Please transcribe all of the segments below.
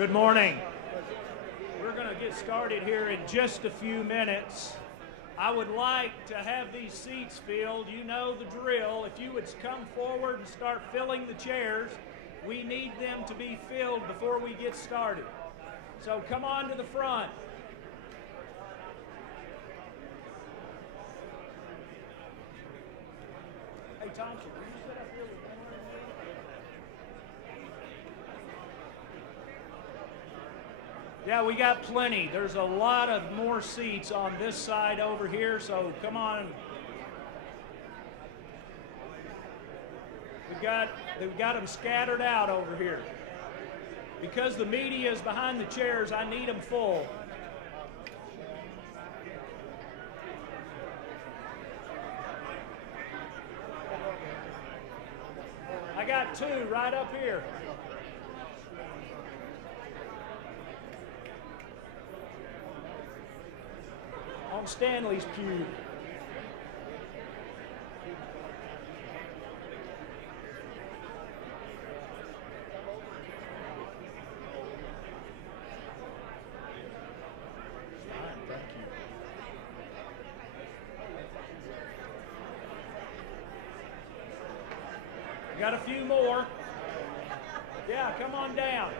Good morning. We're going to get started here in just a few minutes. I would like to have these seats filled. You know the drill. If you would come forward and start filling the chairs, we need them to be filled before we get started. So come on to the front. Hey, Thompson, will you sit up here with Warren? Yeah, we got plenty. There's a lot of more seats on this side over here, so come on. We've got them scattered out over here. Because the media is behind the chairs, I need them full. I got two right up here. On Stanley's pew. Got a few more. Yeah, come on down.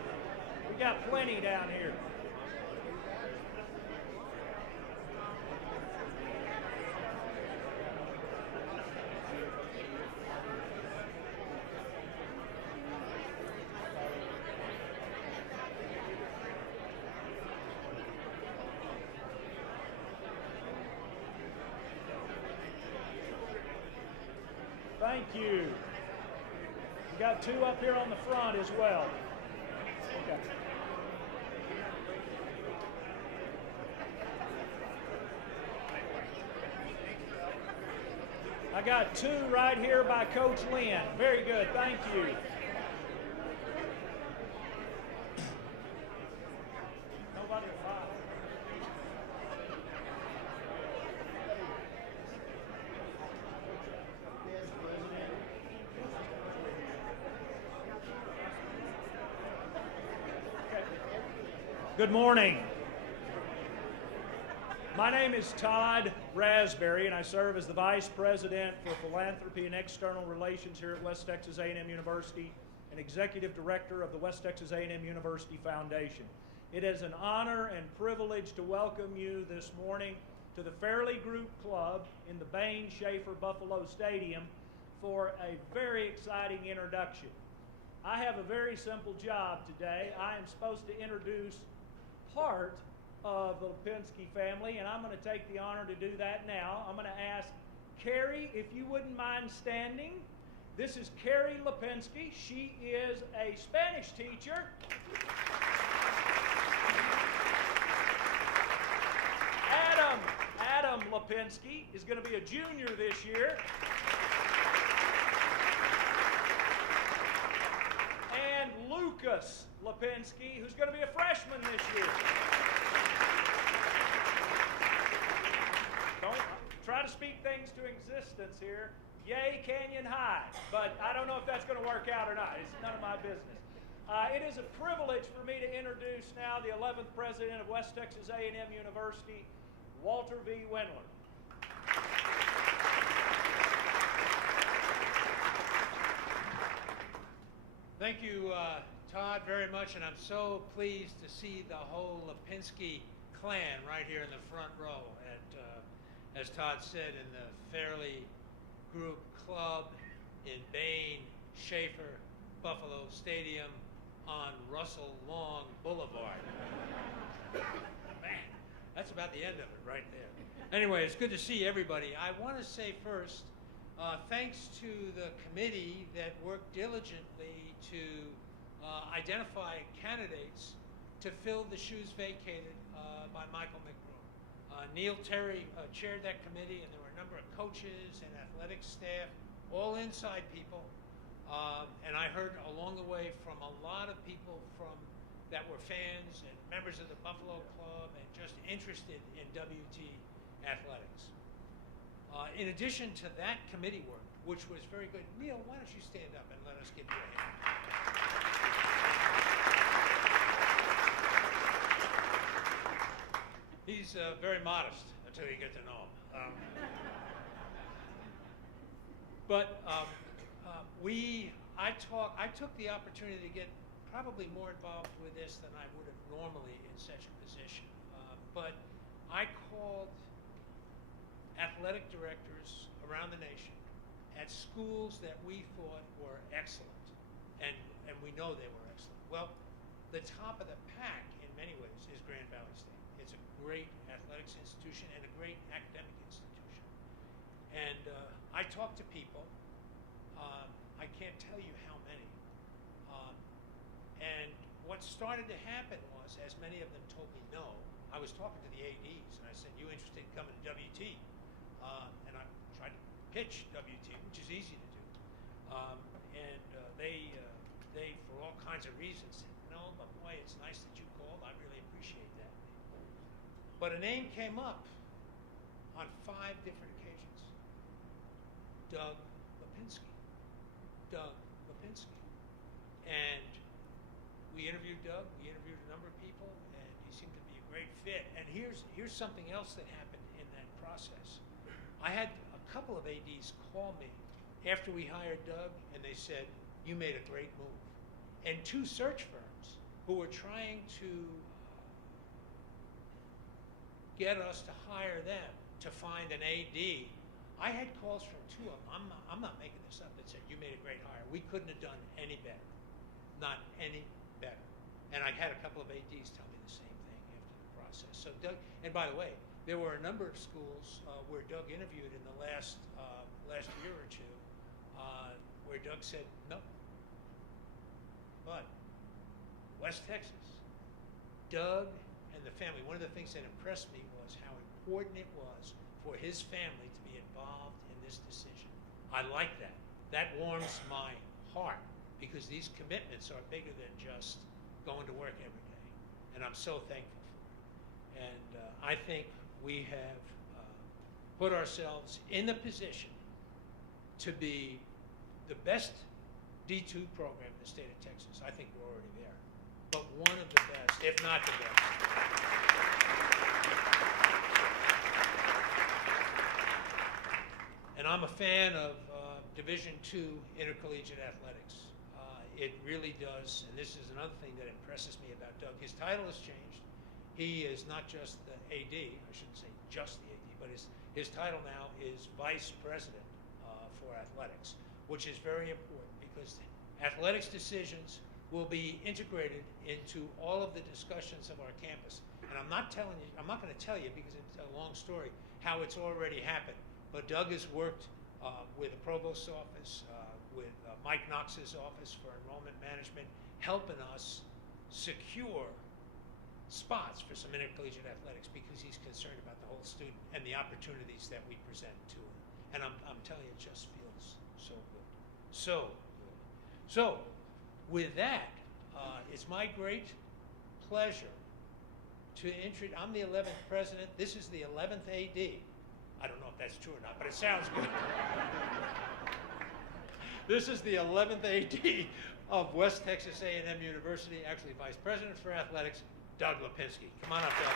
We got plenty down here. Thank you. We got two up here on the front as well. Okay. I got two right here by Coach Lynn. Very good. Thank you. Nobody at five. Good morning. My name is Todd Raspberry, and I serve as the Vice President for Philanthropy and External Relations here at West Texas A&M University and Executive Director of the West Texas A&M University Foundation. It is an honor and privilege to welcome you this morning to the Fairley Group Club in the Bain-Schaeffer Buffalo Stadium for a very exciting introduction. I have a very simple job today. I am supposed to introduce part of the Lipinski family, and I'm going to take the honor to do that now. I'm going to ask Carrie, if you wouldn't mind standing. This is Carrie Lipinski. She is a Spanish teacher. Adam Lipinski is going to be a junior this year. And Lucas Lipinski, who's going to be a freshman this year. Don't try to speak things to existence here. Yay, Canyon High. But I don't know if that's going to work out or not. It's none of my business. It is a privilege for me to introduce now the 11th president of West Texas A&M University, Walter V. Wendler. Thank you, Todd, very much, and I'm so pleased to see the whole Lipinski clan right here in the front row at, as Todd said, in the Fairley Group Club in Bain-Schaeffer Buffalo Stadium on Russell Long Boulevard. Man, that's about the end of it right there. Anyway, it's good to see everybody. I want to say first, thanks to the committee that worked diligently to identify candidates to fill the shoes vacated by Michael McBroom. Neil Terry chaired that committee, and there were a number of coaches and athletic staff, all inside people. And I heard along the way from a lot of people that were fans and members of the Buffalo Club and just interested in WT athletics. In addition to that committee work, which was very good, Neil, why don't you stand up and let us give you a hand? He's very modest until you get to know him. I took the opportunity to get probably more involved with this than I would have normally in such a position. But I called athletic directors around the nation at schools that we thought were excellent, and we know they were excellent. Well, the top of the pack in many ways is Grand Valley State. It's a great athletics institution and a great academic institution. And I talked to people. I can't tell you how many. And what started to happen was, as many of them told me no, I was talking to the ADs, and I said, "You interested in coming to WT?" And I tried to pitch WT, which is easy to do. They, for all kinds of reasons, said, "No, but boy, it's nice that you called. I really appreciate that." But a name came up on 5 different occasions. Doug Lipinski. Doug Lipinski. And we interviewed Doug, we interviewed a number of people, and he seemed to be a great fit. And here's something else that happened in that process. I had a couple of ADs call me after we hired Doug, and they said, "You made a great move." And 2 search firms who were trying to get us to hire them to find an AD, I had calls from 2 of them. I'm not making this up. That said, "You made a great hire. We couldn't have done any better, not any better." And I had a couple of ADs tell me the same thing after the process. So Doug, and by the way, there were a number of schools where Doug interviewed in the last year or 2, where Doug said no. But West Texas, Doug and the family. One of the things that impressed me was how important it was for his family to be involved in this decision. I like that. That warms my heart, because these commitments are bigger than just going to work every day. And I'm so thankful for it. And I think we have put ourselves in the position to be the best D2 program in the state of Texas. I think we're already there. But one of the best, if not the best. And I'm a fan of Division II intercollegiate athletics. It really does, and this is another thing that impresses me about Doug. His title has changed. He is not just the AD, I shouldn't say just the AD, but his title now is Vice President for Athletics, which is very important because athletics decisions will be integrated into all of the discussions of our campus. And I'm not going to tell you, because it's a long story, how it's already happened. But Doug has worked with the Provost's office, with Mike Knox's office for enrollment management, helping us secure spots for some intercollegiate athletics, because he's concerned about the whole student and the opportunities that we present to him. And I'm telling you, it just feels so good. So good. So with that, it's my great pleasure to introduce, I'm the 11th president. This is the 11th AD. I don't know if that's true or not, but it sounds good. This is the 11th AD of West Texas A&M University, actually Vice President for Athletics, Doug Lipinski. Come on up, Doug.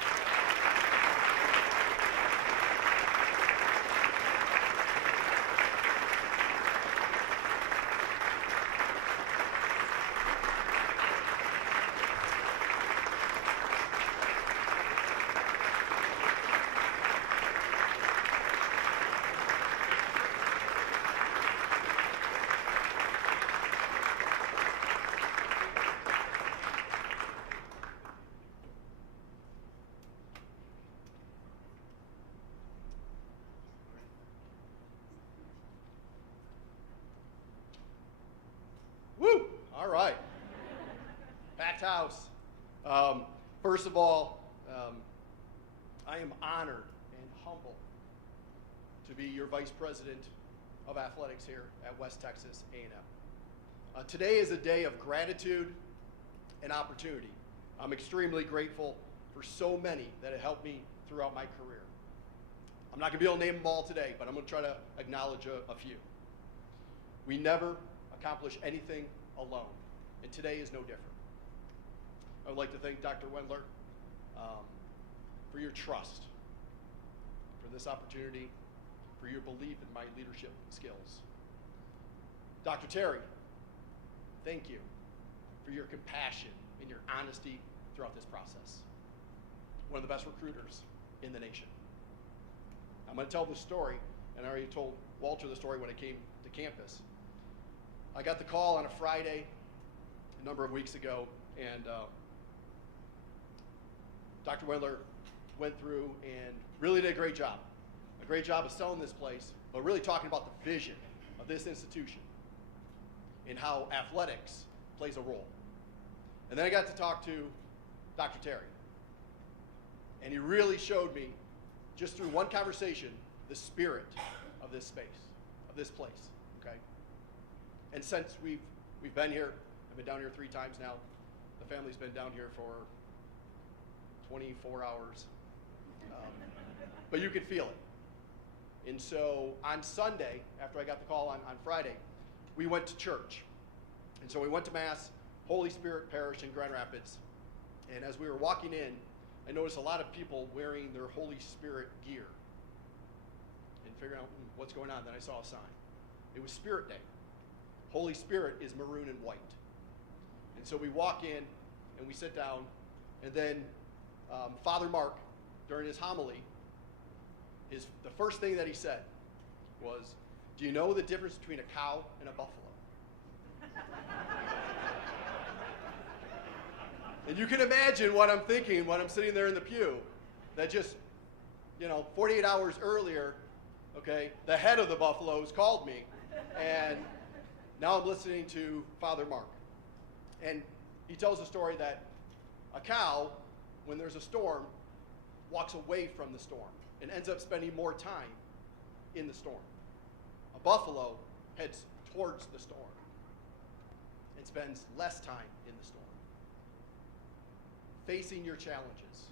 Woo! All right. Packed house. First of all, I am honored and humbled to be your Vice President of Athletics here at West Texas A&M. Today is a day of gratitude and opportunity. I'm extremely grateful for so many that have helped me throughout my career. I'm not going to be able to name them all today, but I'm going to try to acknowledge a few. We never accomplish anything alone, and today is no different. I would like to thank Dr. Wendler for your trust, for this opportunity, for your belief in my leadership skills. Dr. Terry, thank you for your compassion and your honesty throughout this process. One of the best recruiters in the nation. I'm going to tell this story, and I already told Walter the story when I came to campus. I got the call on a Friday a number of weeks ago, and Dr. Wendler went through and really did a great job. A great job of selling this place, but really talking about the vision of this institution and how athletics plays a role. And then I got to talk to Dr. Terry. And he really showed me, just through one conversation, the spirit of this space, of this place, okay? And since we've been here, I've been down here 3 times now. The family's been down here for 24 hours. But you could feel it. And so on Sunday, after I got the call on Friday, we went to church. And so we went to Mass, Holy Spirit Parish in Grand Rapids. And as we were walking in, I noticed a lot of people wearing their Holy Spirit gear and figuring out what's going on. Then I saw a sign. It was Spirit Day. Holy Spirit is maroon and white. And so we walk in and we sit down, and then Father Mark, during his homily, the first thing that he said was, "Do you know the difference between a cow and a buffalo?" And you can imagine what I'm thinking when I'm sitting there in the pew, that just, 48 hours earlier, okay, the head of the Buffaloes called me, and now I'm listening to Father Mark. And he tells a story that a cow, when there's a storm, walks away from the storm and ends up spending more time in the storm. A buffalo heads towards the storm and spends less time in the storm. Facing your challenges,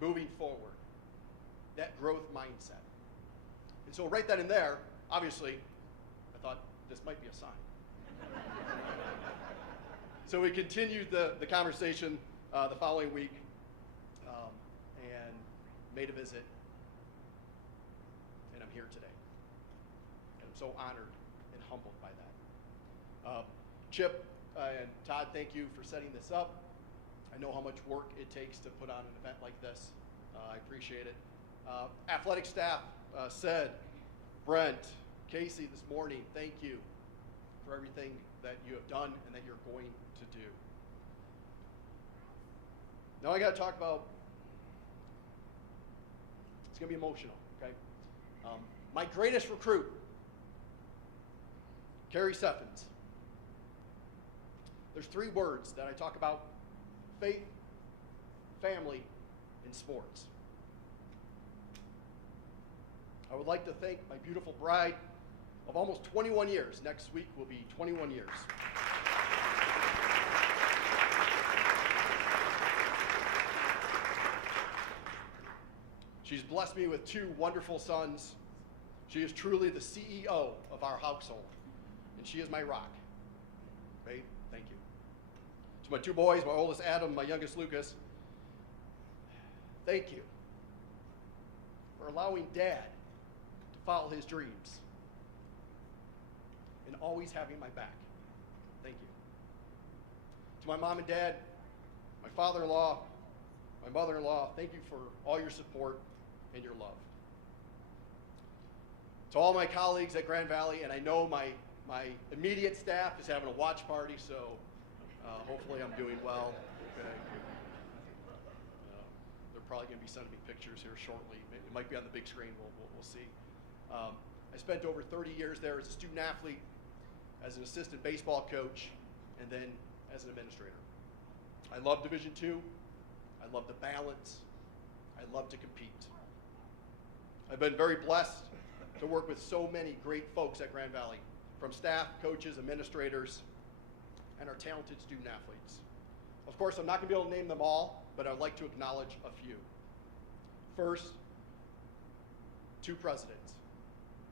moving forward, that growth mindset. And so right then and there, obviously, I thought this might be a sign. So we continued the conversation the following week and made a visit, and I'm here today. And I'm so honored and humbled by that. Chip and Todd, thank you for setting this up. I know how much work it takes to put on an event like this. I appreciate it. Athletic staff said, Brent, Casey this morning, thank you for everything that you have done and that you're going to do. Now I got to talk about, it's going to be emotional, okay? My greatest recruit, Carrie Seffens. There's 3 words that I talk about: faith, family, and sports. I would like to thank my beautiful bride of almost 21 years. Next week will be 21 years. She's blessed me with 2 wonderful sons. She is truly the CEO of our household, and she is my rock. Babe, thank you. To my 2 boys, my oldest Adam, my youngest Lucas, thank you for allowing Dad to follow his dreams and always having my back. Thank you. To my mom and dad, my father-in-law, my mother-in-law, thank you for all your support and your love. To all my colleagues at Grand Valley, and I know my immediate staff is having a watch party, so hopefully I'm doing well. Okay. They're probably going to be sending me pictures here shortly. It might be on the big screen. We'll see. I spent over 30 years there as a student athlete, as an assistant baseball coach, and then as an administrator. I love Division II. I love the balance. I love to compete. I've been very blessed to work with so many great folks at Grand Valley, from staff, coaches, administrators, and our talented student athletes. Of course, I'm not going to be able to name them all, but I'd like to acknowledge a few. First, 2 presidents.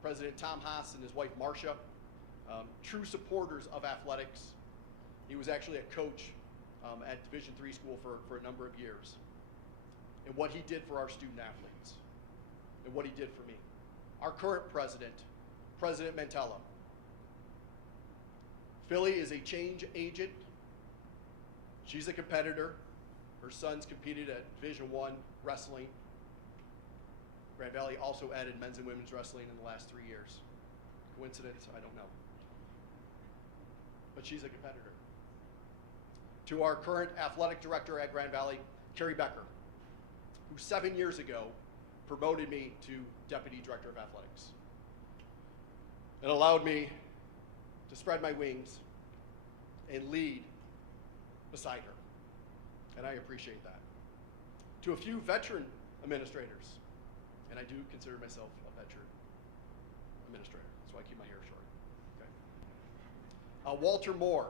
President Tom Haas and his wife Marcia, true supporters of athletics. He was actually a coach at Division III school for a number of years. and what he did for our student athletes and what he did for me. Our current president, President Mantella. Philly is a change agent. She's a competitor. Her sons competed at Division I wrestling. Grand Valley also added men's and women's wrestling in the last 3 years. Coincidence? I don't know. But she's a competitor. To our current athletic director at Grand Valley, Carrie Becker, who 7 years ago promoted me to Deputy Director of Athletics. It allowed me to spread my wings and lead beside her. And I appreciate that. To a few veteran administrators, and I do consider myself a veteran administrator, so I keep my hair short. Okay. Walter Moore,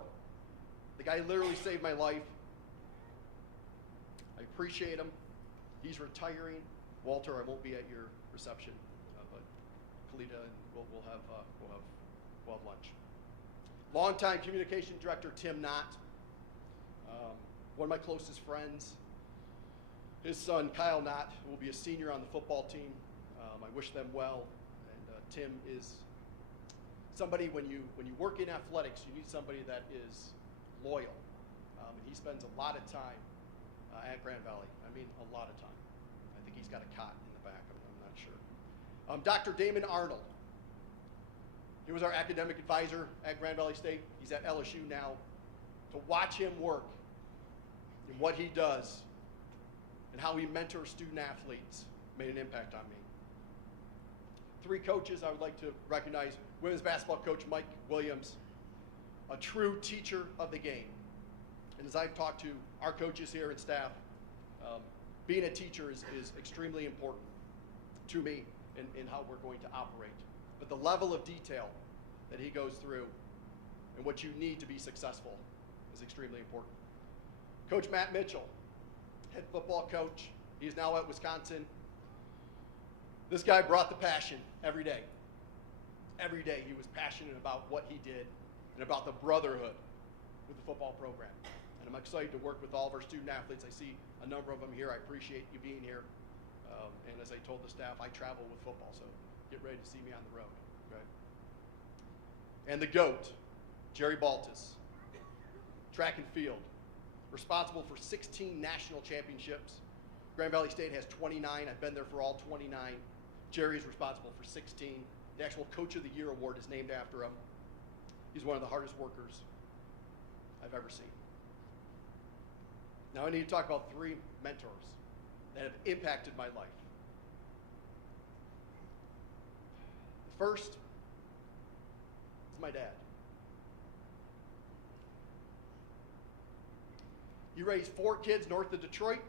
the guy literally saved my life. I appreciate him. He's retiring. Walter, I won't be at your reception, but Kalita and we'll have lunch. Longtime communication director Tim Knott, one of my closest friends. His son Kyle Knott will be a senior on the football team. I wish them well. And Tim is somebody, when you work in athletics, you need somebody that is loyal. And he spends a lot of time at Grand Valley. I mean, a lot of time. I think he's got a cot in the back. I'm not sure. Dr. Damon Arnold. He was our academic advisor at Grand Valley State. He's at LSU now. To watch him work and what he does and how he mentors student athletes made an impact on me. 3 coaches I would like to recognize. Women's basketball coach Mike Williams, a true teacher of the game. And as I've talked to our coaches here and staff, being a teacher is extremely important to me in how we're going to operate. But the level of detail that he goes through and what you need to be successful is extremely important. Coach Matt Mitchell, head football coach. He's now at Wisconsin. This guy brought the passion every day. Every day he was passionate about what he did and about the brotherhood with the football program. And I'm excited to work with all of our student athletes. I see a number of them here. I appreciate you being here. And as I told the staff, I travel with football, so get ready to see me on the road. Okay? And the GOAT, Jerry Baltus, track and field, responsible for 16 national championships. Grand Valley State has 29. I've been there for all 29. Jerry's responsible for 16. The actual Coach of the Year award is named after him. He's one of the hardest workers I've ever seen. Now I need to talk about 3 mentors that have impacted my life. The first is my dad. He raised 4 kids north of Detroit.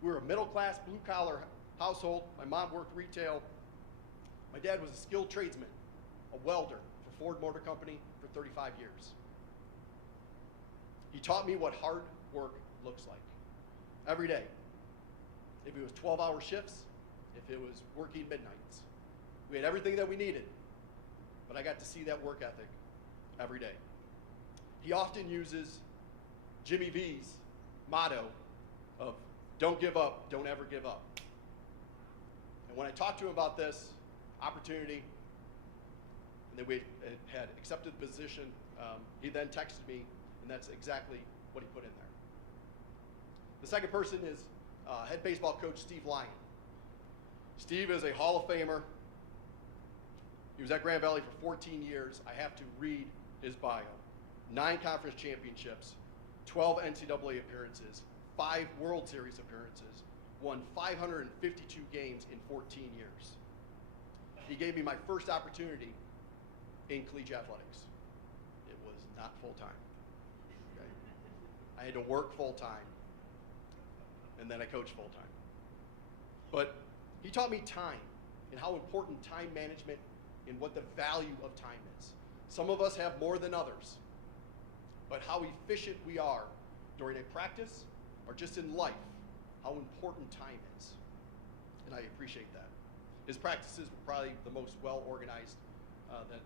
We were a middle-class, blue-collar household. My mom worked retail. My dad was a skilled tradesman, a welder for Ford Motor Company for 35 years. He taught me what hard work looks like every day. If it was 12-hour shifts, if it was working midnights. We had everything that we needed, but I got to see that work ethic every day. He often uses Jimmy V's motto of don't give up, don't ever give up. And when I talked to him about this opportunity, and that we had accepted the position, he then texted me, and that's exactly what he put in there. The second person is head baseball coach Steve Lyon. Steve is a Hall of Famer. He was at Grand Valley for 14 years. I have to read his bio. 9 conference championships, 12 NCAA appearances, 5 World Series appearances, won 552 games in 14 years. He gave me my first opportunity in collegiate athletics. It was not full-time. Okay? I had to work full-time, and then I coached full-time. But he taught me time and how important time management and what the value of time is. Some of us have more than others, but how efficient we are during a practice or just in life, how important time is. And I appreciate that. His practices were probably the most well-organized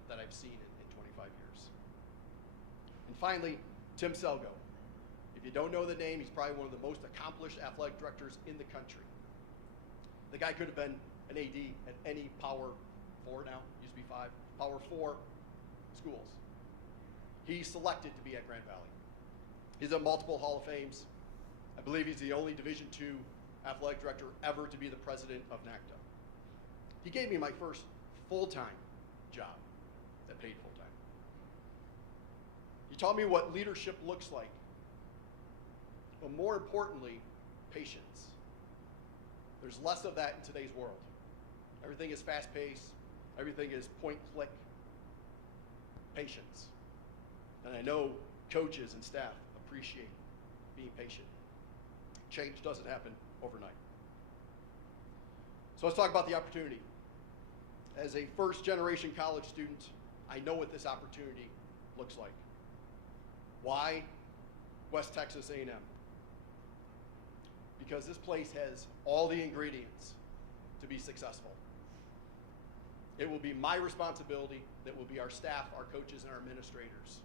that I've seen in 25 years. And finally, Tim Selgo. If you don't know the name, he's probably one of the most accomplished athletic directors in the country. The guy could have been an AD at any Power 4 now, used to be 5, Power 4 schools. He's selected to be at Grand Valley. He's at multiple Hall of Fames. I believe he's the only Division II athletic director ever to be the president of NACDA. He gave me my first full-time job that paid full-time. He taught me what leadership looks like, but more importantly, patience. There's less of that in today's world. Everything is fast-paced. Everything is point-click. Patience. And I know coaches and staff appreciate being patient. Change doesn't happen overnight. So let's talk about the opportunity. As a first-generation college student, I know what this opportunity looks like. Why West Texas A&M? Because this place has all the ingredients to be successful. It will be my responsibility, that will be our staff, our coaches, and our administrators,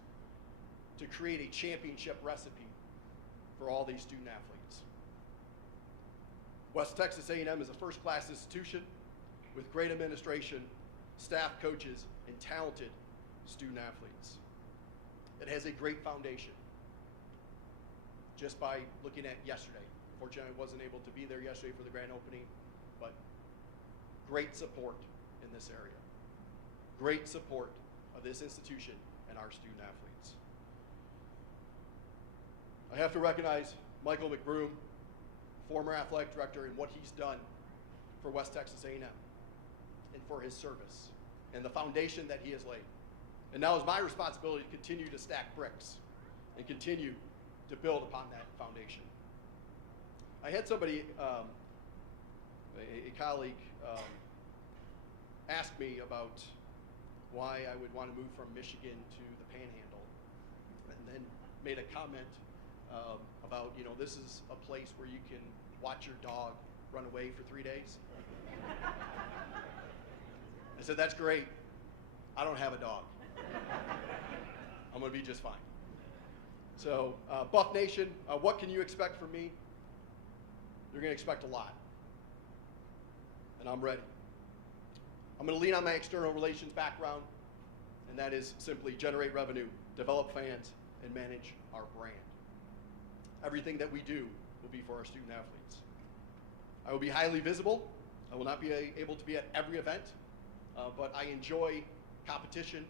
to create a championship recipe for all these student athletes. West Texas A&M is a first-class institution with great administration, staff, coaches, and talented student athletes. It has a great foundation. Just by looking at yesterday. Unfortunately, I wasn't able to be there yesterday for the grand opening, but great support in this area. Great support of this institution and our student athletes. I have to recognize Michael McBroom, former athletic director, and what he's done for West Texas A&M and for his service and the foundation that he has laid. And now it's my responsibility to continue to stack bricks and continue to build upon that foundation. I had somebody, a colleague, ask me about why I would want to move from Michigan to the Panhandle, and then made a comment about, you know, this is a place where you can watch your dog run away for 3 days. I said, that's great. I don't have a dog. I'm going to be just fine. So, Buff Nation, what can you expect from me? You're going to expect a lot. And I'm ready. I'm going to lean on my external relations background, and that is simply generate revenue, develop fans, and manage our brand. Everything that we do will be for our student athletes. I will be highly visible. I will not be able to be at every event, but I enjoy competition.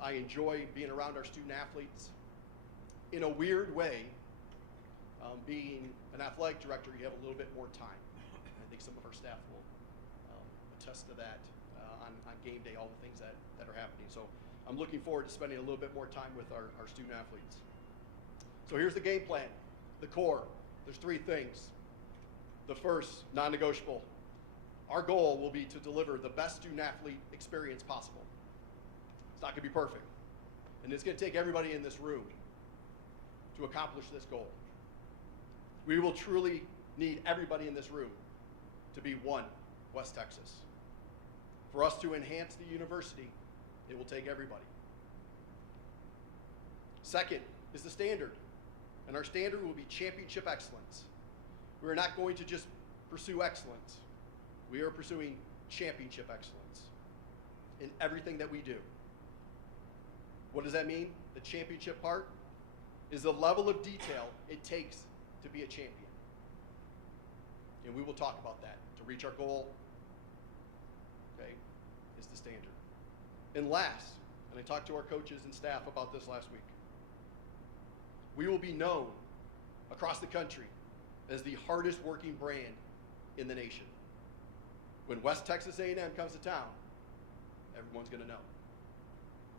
I enjoy being around our student athletes. In a weird way, being an athletic director, you have a little bit more time. I think some of our staff will attest to that on game day, all the things that are happening. So I'm looking forward to spending a little bit more time with our student athletes. So here's the game plan, the core. There's 3 things. The first, non-negotiable. Our goal will be to deliver the best student athlete experience possible. It's not going to be perfect. And it's going to take everybody in this room to accomplish this goal. We will truly need everybody in this room to be one West Texas. For us to enhance the university, it will take everybody. Second is the standard. And our standard will be championship excellence. We are not going to just pursue excellence. We are pursuing championship excellence in everything that we do. What does that mean? The championship part is the level of detail it takes to be a champion. And we will talk about that. To reach our goal, okay, is the standard. And last, and I talked to our coaches and staff about this last week, we will be known across the country as the hardest working brand in the nation. When West Texas A&M comes to town, everyone's going to know.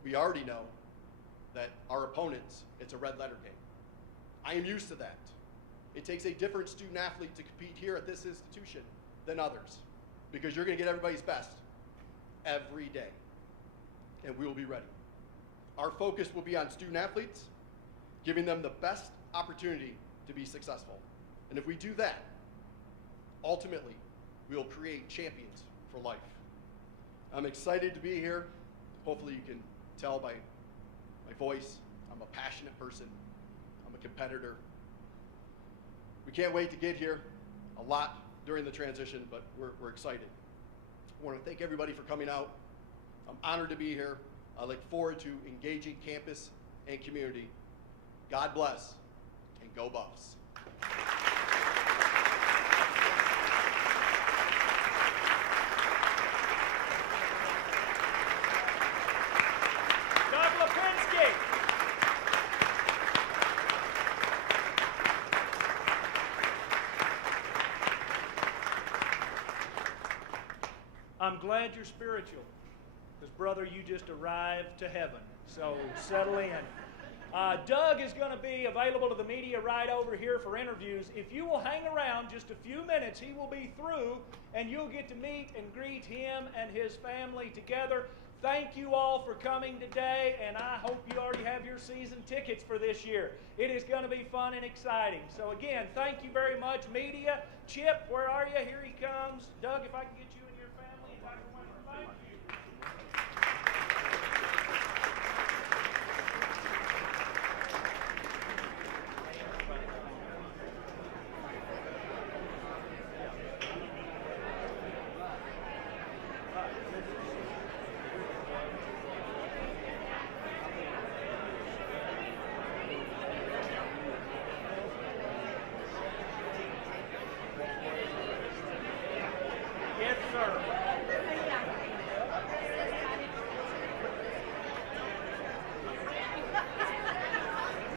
We already know that our opponents, it's a red letter game. I am used to that. It takes a different student athlete to compete here at this institution than others, because you're going to get everybody's best every day, and we will be ready. Our focus will be on student athletes, giving them the best opportunity to be successful. And if we do that, ultimately, we will create champions for life. I'm excited to be here. Hopefully you can tell by my voice, I'm a passionate person. I'm a competitor. We can't wait to get here. A lot during the transition, but we're excited. I want to thank everybody for coming out. I'm honored to be here. I look forward to engaging campus and community. God bless, and go Buffs. Doug Lipinski. I'm glad you're spiritual, because brother, you just arrived to heaven, so settle in. Doug is going to be available to the media right over here for interviews. If you will hang around just a few minutes, he will be through, and you'll get to meet and greet him and his family together. Thank you all for coming today, and I hope you already have your season tickets for this year. It is going to be fun and exciting. So again, thank you very much, media. Chip, where are you? Here he comes. Doug, if I can get you and your family, and Dr. Wimmer, thank you. Yes, sir.